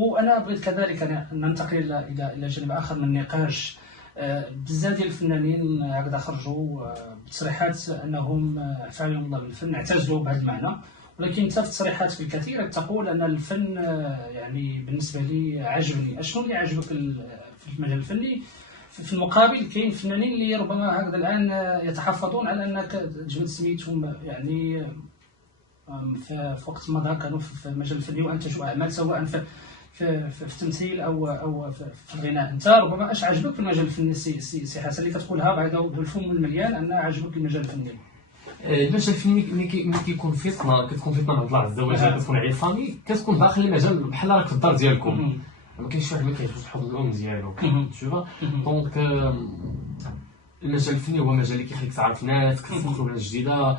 وانا بغيت كذلك أنا ننتقل الى جانب اخر من النقاش. بزاف ديال الفنانين هكذا خرجوا بتصريحات انهم فعلهم الله بالفن، اعتزلوا بهذا المعنى، ولكن انت في التصريحات الكثيره تقول ان الفن يعني بالنسبه لي عجبني. اشنو اللي عجبك في المجال الفني؟ في المقابل كاين فنانين اللي ربما هكذا الان يتحفظون على انك تجبد سميتهم يعني في وقت مضى كانوا في المجال الفني وانتجوا اعمال سواء في التمثيل او في الغناء. انت ربما اش عجبك في المجال الفني سي حسن اللي كتقولها بعدا بالفم المليان ان عجبك المجال الفني؟ المجال الفني ملي كيكون فتنه، كتكون فتنه عند الله عز وجل، كتكون عصامي، كتكون داخل المجال بحال راك في الدار ديالكم، ما كاينش شي واحد ما كيعجبوش حضن الام ديالو تشوفها. دونك المجال الفني هو مجال اللي كيخليك تعرف ناس، كتسمع ناس جديده،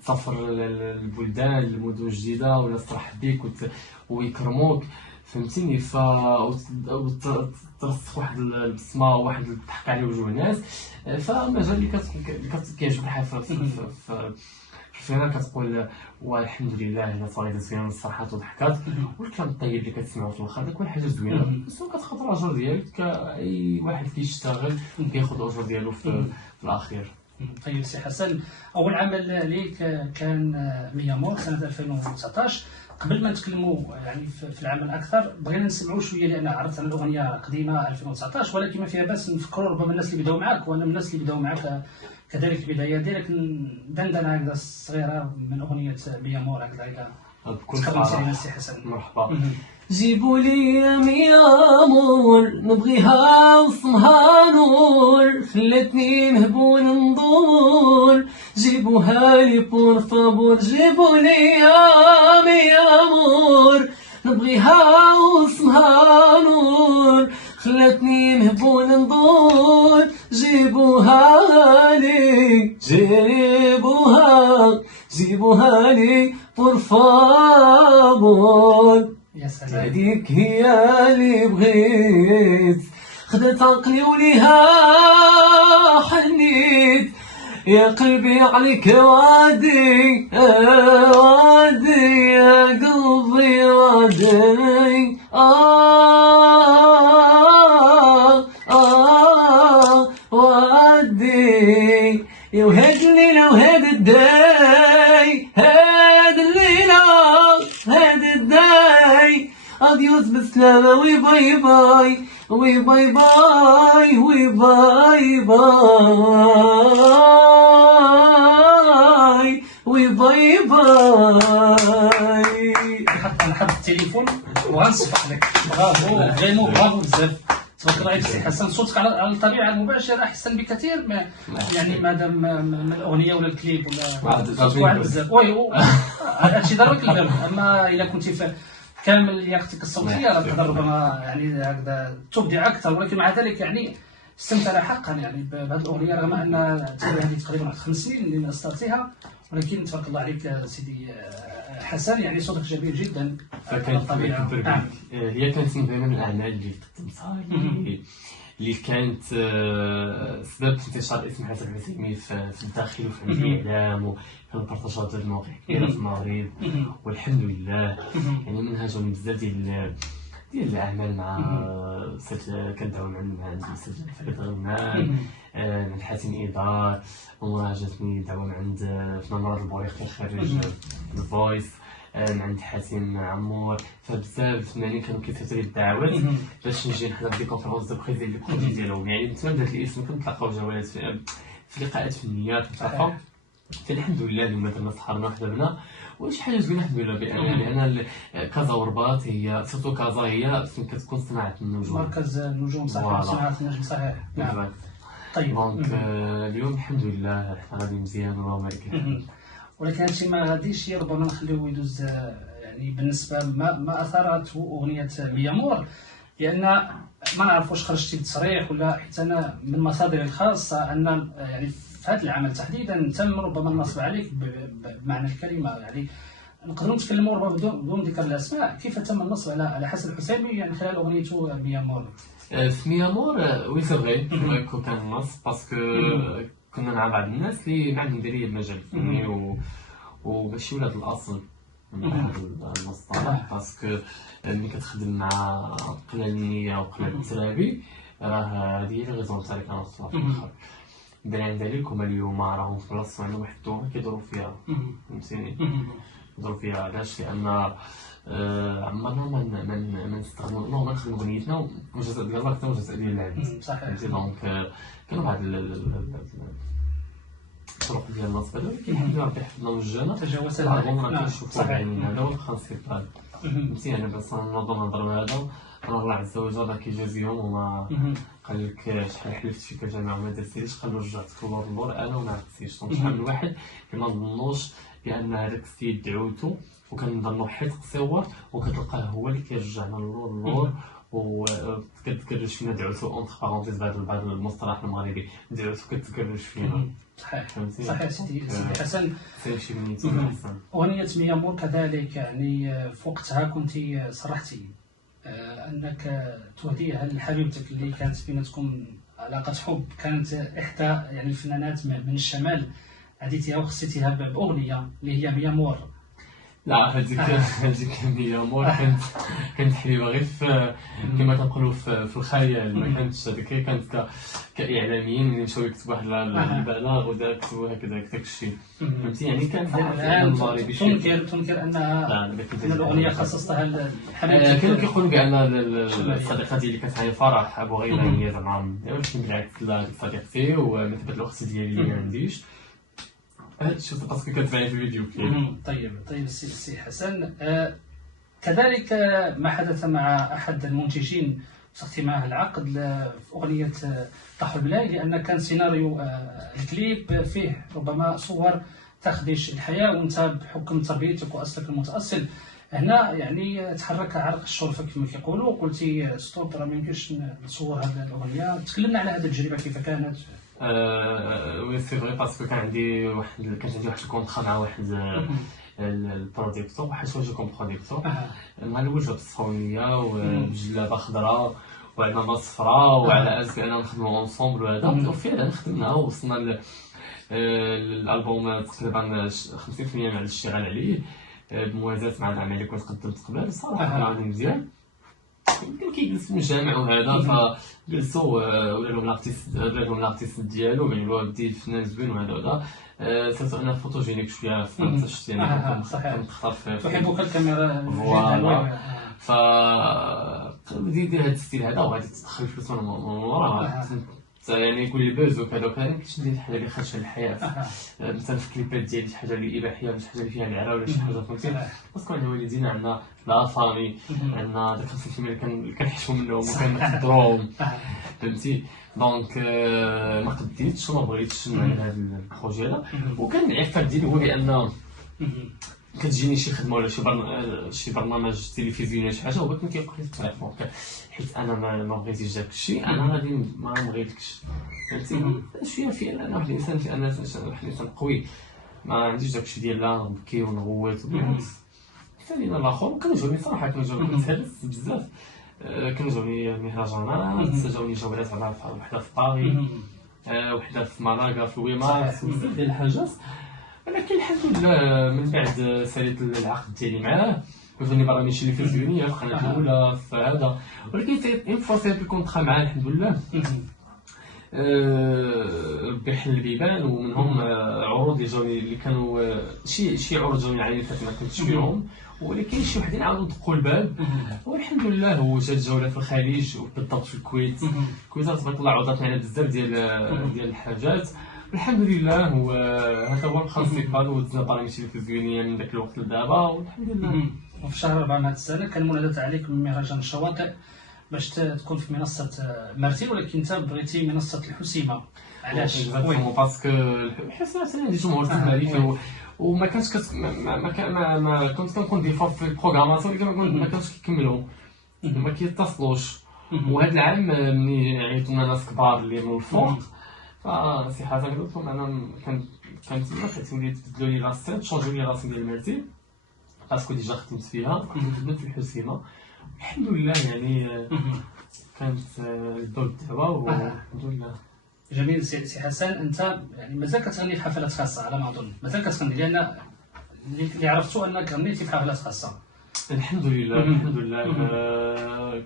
تسافر للبلدان المدن الجديده والناس ترحب بك ويكرموك، فهمتيني. وترسخ واحد البصمه وواحد الضحك على وجوه الناس. فالمجال اللي كيعجبك الحياه في الفنان كتقول والحمد لله الا صايدت فينا الصراحات وضحكات والكلام الطيب اللي كتسمعو في الواخا، داك حاجه زوينه. بس كتاخذ الاجر ديالك كاي واحد كيشتغل كياخذ الاجر ديالو في الاخير. طيب سي حسن، اول عمل ليك كان ميامور سنه 2019. قبل ما نتكلموا يعني في العمل اكثر بغينا نسمعوا شويه، لان عرفت ان الاغنيه قديمه 2019، ولكن ما فيها باس نفكروا ربما الناس اللي بداو معك، وانا من الناس اللي بداو معك كذلك البدايه ديالك دندنه هكذا صغيره من اغنيه ميامور هكذا الى بكل صراحه. سي حسن مرحبا. جيبوا لي ميامور نبغيها وصمها نور، خلتني مهبول ندور، جيبوها لي بور فابور، جيبوا لي ميامور نبغيها وصمها نور، خلتني مهبول ندور، جيبوها لي جيبوها لي بور فابور. يا سلام، هذيك هي اللي بغيت، خدت عقلي وليها حنيت، يا قلبي عليك وادي وادي يا قلبي وادي وادي. يا وهاد الليلة وهاد الداي، هاد الليلة هاد الداي، اديوس بالسلامة وي باي باي وي باي باي وي باي باي وي باي باي. نحط التليفون وغنصفح لك. برافو فريمون، برافو بزاف، تبارك الله عليك سي حسن. صوتك على الطبيعه المباشره احسن بكثير يعني مادام من الاغنيه ولا الكليب ولا صوتك واعر بزاف. وي هادشي ضروري البال، اما الا كنتي في كامل لياقتك الصوتيه راه تقدر ربما يعني هكذا تبدع اكثر، ولكن مع ذلك يعني استمتع حقا يعني بهذه الاغنيه، رغم ان هذه تقريبا واحد 5 سنين اللي اصدرتيها، ولكن تبارك الله عليك سيدي حسن، يعني صوتك جميل جدا. فكانت هي كانت من بين الاعمال اللي قدمتها اللي كانت سبب في انتشار اسم حسن العثيمي في الداخل وفي الاعلام، وكان بارطاجات المواقع كثيره في المغرب والحمد لله. يعني منهاجهم بزاف ديال الاعمال مع كندعو مع الاستاذ فريد غنام، من حاتم إدار، ومورا جاتني دعوه من عند فنان مراد البويقي خريج الفويس، من عند حاتم عمور. فبزاف الفنانين كانوا كيثيروا لي الدعوات باش نجي نحضر دي كونفيرونس دو بريز ديال لي برودوي ديالهم. يعني نتمنى هذا الاسم كنتلاقاو جولات في لقاءات فنيه كنتلاقاو. فالحمد لله اليوم درنا صحابنا وحضرنا وشي حاجه زوينه الحمد لله. لان كازا ورباط هي سورتو كازا هي فين كتكون صناعه النجوم، مركز النجوم صحيح، صناعه النجم صحيح. نعم. طيب دونك اليوم الحمد لله حنا غادي مزيان اللهم بارك. ولكن هادشي ما غاديش ربما نخليوه يدوز يعني بالنسبه ما اثارته اغنيه ميامور، لان ما نعرف واش خرجتي بتصريح ولا، حيت انا من مصادري الخاصه ان يعني في هذا العمل تحديدا تم ربما النصب عليك بمعنى الكلمه. يعني نقدروا نتكلموا ربما بدون ذكر الاسماء، كيف تم النصب على حسن الحسيمي يعني خلال اغنيته ميامور؟ في ميامور وي سي فري كان النصب باسكو كنا مع بعض الناس اللي ما عندهم داريه المجال الفني وماشي ولاد الاصل. من هذا المصطلح، باسكو ملي كتخدم مع قلال النية وقلال الترابي راه هذه هي الغيزون تاعك كنوصلها في الاخر. بعيد عن ذلك هما اليوم راهم في بلاصتهم عندهم واحد التومه كيدوروا فيها، فهمتيني، يدوروا فيها علاش؟ لان عمرنا ما نستخدموا ما نخدموا غنيتنا والجزء ديال الله حتى الجزء ديال العبد، صحيح. دونك كانوا بعض الطرق ديال النصب هذا، ولكن الحمد لله ربي حفظنا وجانا تجاوزت العظم راه كنشوفوا بعينينا، هذا هو البرانسيبال. فهمتي انا باش نوضوا نهضر هذا انا الله عز وجل راه كيجازيهم، وما قال لك شحال حلفت فيك الجامع وما درتيش، قال له رجعتك اللور انا وما عرفتيش. دونك شحال من واحد ما نظنوش بان هذاك السيد دعوته وكنظنوا حيت قصيور وكتلقاه هو اللي كيرجعنا اللور وكتكرش فينا دعوته اونتر بارونتيز بعد المصطلح المغربي دعوته كتكرش فينا. صحيح صحيح سيدي حسن. شي من يتم حسن أغنية ميامور كذلك، يعني في وقتها كنت صرحتي أنك تهديها لحبيبتك اللي كانت بيناتكم علاقة حب، كانت إحدى يعني الفنانات من الشمال، هديتيها وخصيتيها بأغنية اللي هي ميامور. لا هذيك ميامور كانت حليبه غير كما كنقولوا في الخيال، ما كانتش هذيك، كانت كاعلاميين اللي مشاو يكتبوا واحد البلاغ وكتبوا هكذا داك الشيء، فهمتي يعني كانت المغربي تنكر انها الاغنيه خصصتها لحبيبتك. كانوا كيقولوا بان الصديقه ديالي كانت عندي فرح ابو غيبانيه زعما، ولكن بالعكس لا صديقتي ومثبت الاخت ديالي ما عنديش شوف باسكو كتبان في الفيديو كليب. طيب السي حسن، كذلك ما حدث مع احد المنتجين وصلتي معه العقد في اغنيه طاح البلاي، لان كان سيناريو الكليب فيه ربما صور تخدش الحياه، وانت بحكم تربيتك واصلك المتاصل هنا يعني تحرك عرق الشرفه كما كيقولوا، وقلتي ستوب راه ما يمكنش نصور هذه الاغنيه. تكلمنا على هذه التجربه كيف كانت. وي سي فري، باسكو كان عندي واحد الكونترا مع واحد البروديكتور، واحد شويه كوم بروديكتور مع الوجه الصونيه وبجلابه خضراء وعندنا ما صفراء وعلى اساس اننا نخدموا اونصومبل وهذا، وفعلا خدمنا ووصلنا الالبوم تقريبا 50% مع الاشتغال عليه بموازاه مع الاعمال اللي كنت قدمت قبل. صراحه غادي مزيان، يمكن كيجلس من الجامع وهذا فجلسوا ولا لهم الارتيست ديالو عملوا ودي فنان زوين وهذا سيرتو انا فوتوجينيك شويه في شفتي انا كنختار في تحبك الكاميرا فوالا، ف بدي ندير هذا الستيل هذا وغادي تدخل فلوس من وراه يعني يقول لي بوز وكذا وكذا، كنت ندير حاجه اللي خارجه الحياه مثلا في الكليبات ديالي شي حاجه اللي اباحيه ولا شي حاجه اللي فيها العرا ولا شي حاجه فهمتي، باسكو عندنا والدينا عندنا لا فامي عندنا داك 50% اللي كنحشموا منهم وكنقدروهم فهمتي. دونك ما قديتش وما بغيتش نعمل هذا البروجي هذا، وكان العفه ديالي هو بان كتجيني شي خدمه ولا شي برنامج تلفزيوني شي حاجه هو كان كيقول لي التليفون حيت انا ما بغيتيش داك الشيء، انا غادي ما بغيتكش فهمتي. شويه في انا واحد الانسان في انا واحد الانسان قوي، ما عنديش داك الشيء ديال لا نبكي ونغوت وبالعكس. ثاني الاخر كنجاوني صراحه كنجاوني متهرس بزاف، كنجاوني مهرجانات، جاوني جولات على وحده في باري وحده في مالاغا في ويمارس بزاف ديال الحاجات، ولكن الحمد لله من بعد ساليت العقد ديالي معاه كنت برامج تلفزيونيه في القناه الاولى في هذا، ولكن اون فوا ساليت الكونطرا معاه الحمد لله ربي حل البيبان، ومنهم عروض اللي جاوني اللي كانوا شي عروض جاوني العام اللي فات ما كنتش فيهم، ولكن شي وحدين عاودوا دقوا الباب والحمد لله. هو جات جوله في الخليج وبالضبط في الكويت تبارك الله عوضات معنا بزاف ديال الحاجات الحمد لله. هو هذا هو البرانسيبال، ودزنا برامج تلفزيونيه من ذاك الوقت لدابا والحمد لله. وفي شهر 4 هذه السنه كان منادى عليك من مهرجان الشواطئ باش تكون في منصه مارتين، ولكن انت بغيتي منصه الحسيمه. علاش؟ باسكو الحسيمه عندي جمهور تماري وما كانش ما كنت كنكون دي فوا في البروغراماسيون اللي ما كانش كيكملوا ما كيتصلوش. وهذا العام ملي عيطونا ناس كبار اللي من الفوق فسي حاجه قلت لهم انا كانت وليت تبدلوا لي راسي تشونجيو لي راسي ديال مارتين باسكو ديجا خدمت فيها خدمت في الحسيمه الحمد لله. يعني كانت الدور الدعوه والحمد لله. جميل سي حسن، انت يعني مازال كتغني في حفلات خاصه على ما اظن، مازال كتغني، لان اللي عرفتو انك غنيتي في حفلات خاصه. الحمد لله الحمد لله.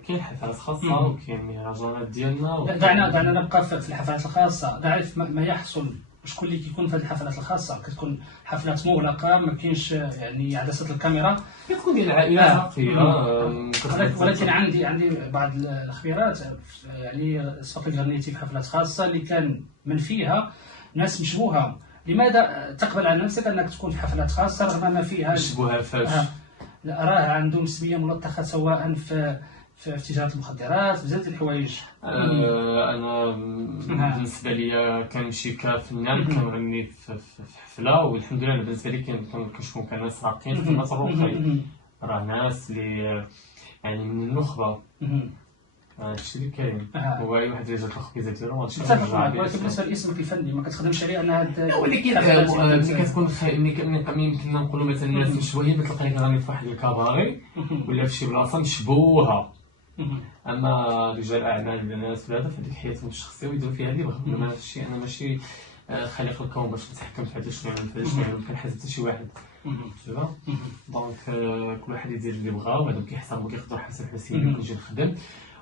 كاين حفلات خاصه وكاين مهرجانات ديالنا. دعنا نبقى في الحفلات الخاصه. نعرف ما يحصل، شكون اللي كيكون في هذه الحفلات الخاصه؟ كتكون حفلات مغلقه، ما كاينش يعني عدسه الكاميرا، كتكون ديال العائلات ثقيله. ولكن عندي بعض الخبيرات يعني سبق لي غنيتي في حفلات خاصه اللي كان من فيها ناس مشبوهه. لماذا تقبل على نفسك انك تكون في حفلات خاصه رغم ما فيها مشبوهه فاش؟ راه عندهم سميه ملطخه، سواء في تجاره المخدرات، بزاف الحوايج. انا بالنسبه لي كنمشي كفنان كنغني في حفله، والحمد لله بالنسبه لي كنشوفهم كناس راقيين في الناس الرقي. راه ناس اللي يعني من النخبه. هادشي اللي كاين. هو اي واحد اللي جات الخبيزه ديالو هادشي اللي رجع عليه. ولكن بالنسبه لاسمك الفني ما كتخدمش عليه ان هاد ولكن ملي كتكون يمكن نقولوا مثلا الناس شويه كتلقاني كنغني في واحد الكاباري ولا في شي بلاصه مشبوهه. اما رجال الاعمال الناس ولا هذا فهاديك حياتهم الشخصيه ويديروا فيها اللي بغاو. ماشي انا ماشي خالق الكون باش نتحكم في هذا شنو ما كنحاسب حتى شي واحد. دونك كل واحد يدير اللي بغا، وهذوك كيحسبوا كيقدروا حسن حسين كنجي نخدم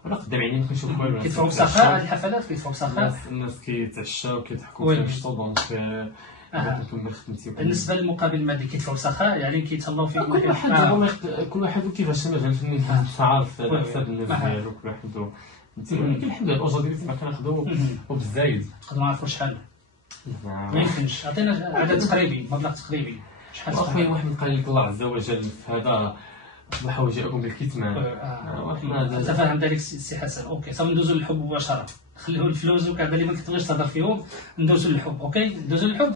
ولا قدام عيني ما كنشوف والو. كيدفعوا بسخاء هاد الحفلات، كيدفعوا بسخاء. الناس كيتعشاو وكيضحكوا في الشطو. دونك كنكمل خدمتي. بالنسبه للمقابل المادي كيدفعوا بسخاء، يعني كيتهلاو فيه كل واحد كيفاش المجال الفني عارف على حساب الناس ديالو. كل واحد ولكن الحمد لله الاجور ديالي ما كناخذو وبالزايد. تقدروا نعرفوا شحال؟ ما يمكنش. عطينا عدد تقريبي، مبلغ تقريبي شحال؟ اخويا واحد قال لك الله عز وجل في هذا وحوجئكم بالكتمان. تفهم ذلك السي حسن. اوكي صافي ندوزو للحب مباشره. خليو الفلوس وكذا اللي ما كتبغيش تهضر فيهم، ندوزو للحب. اوكي ندوزو للحب.